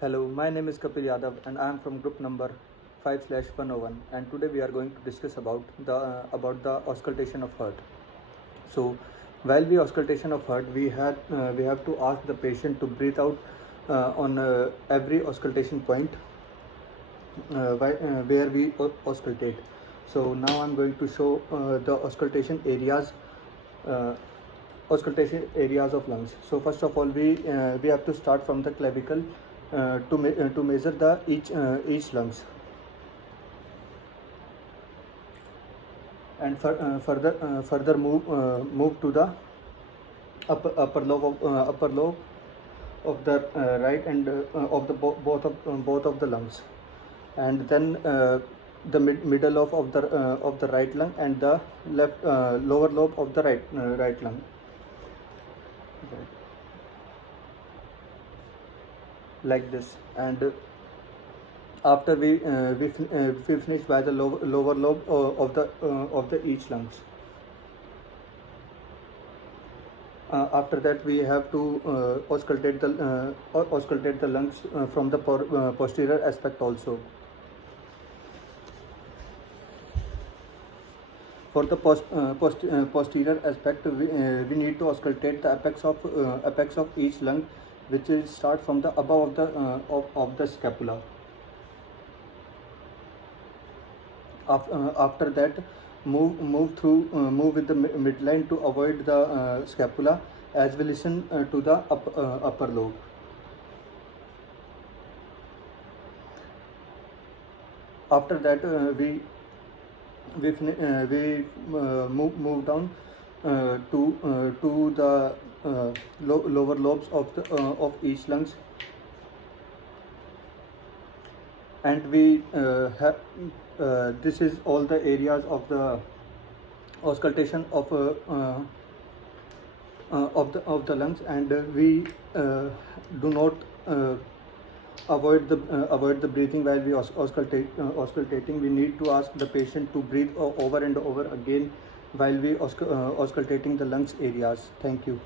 Hello, my name is Kapil Yadav and I am from group number 5/101, and today we are going to discuss about the auscultation of heart. So while we auscultation of heart, we have to ask the patient to breathe out on every auscultation point where we auscultate. So now I'm going to show the uh, auscultation areas of lungs. So first of all, we have to start from the clavicle to measure the each lungs, and further move to the upper lobe of the right and of the both of the lungs, and then middle of the right lung and the left lower lobe of the right lung. Right. Like this, and after we finish by the lower lobe of the each lungs. After that, we have to auscultate the lungs from the posterior aspect also. For the posterior aspect, we need to auscultate the apex of each lung, which is start from the above of the scapula. After that, move with the midline to avoid the scapula, as we listen to the upper lobe. After that, we move down to the lower lobes of each lungs, and we have this is all the areas of the auscultation of the lungs, and we do not avoid the breathing while we auscultating. We need to ask the patient to breathe over and over again while we auscultating the lungs areas. Thank you.